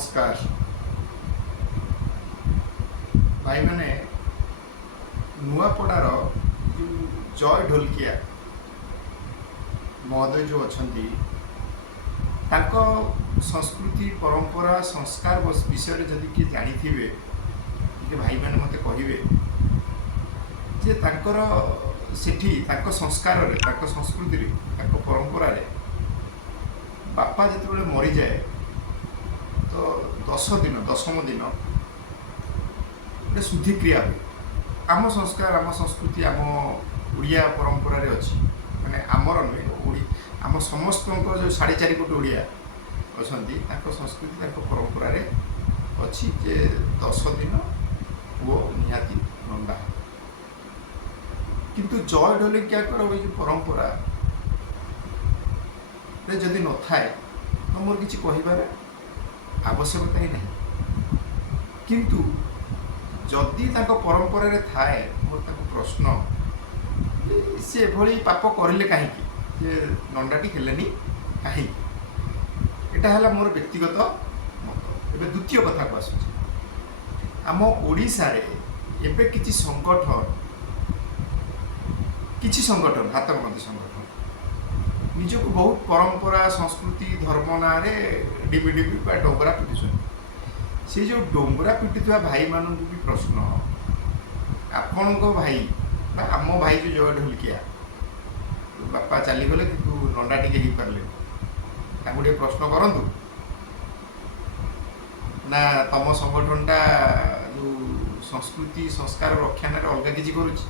नमस्कार भाई मैंने नुआपड़ार जो जय ढोलकिया महोदय जो अच्छा संस्कृति परंपरा संस्कार विषय जदि किए जानी थे भाई मैंने मत कहे जे तांकर सेठी संस्कार संस्कृति परंपरा बापा जिते मरी जाए तो 10 दिन 10म दिन गोटे शुद्धिक्रिया हुए आम संस्कार आम संस्कृति आम ओडिया परंपरा अच्छी माने आमर नुहे आम समस्त जो 4.5 कोटी ओडिया अच्छा संस्कृति परंपरा अच्छी जे 10 दिन वो निहाती नंदा किंतु जय ढोलकिया जो परंपरा जदि न थाए तो मोर किसी कहबार आवश्यकता ही नहीं किंतु जदि परंपरा थाए मोर प्रश्न से भली पाप करें कहीं नंडाटी हेलेनी कहीं यहाँ है मोर व्यक्तिगत मत। एवं द्वितीय कथा को आसूँ आम ओडिशा रे एबे किछि संगठन हाथ गणती संगठन निजक बहुत परंपरा संस्कृति धर्म ना डिबी डोंगरा पिटुन से जो डोंगरा पिटुवा भाई मानू भी प्रश्न आपण भाई आम भाई जो जय ढोलकिया बापा चलीगले कि नंडा टे हो पारे प्रश्न करूँ ना तम संगठनटा जो संस्कृति संस्कार रक्षा अलग किसी करुच्ची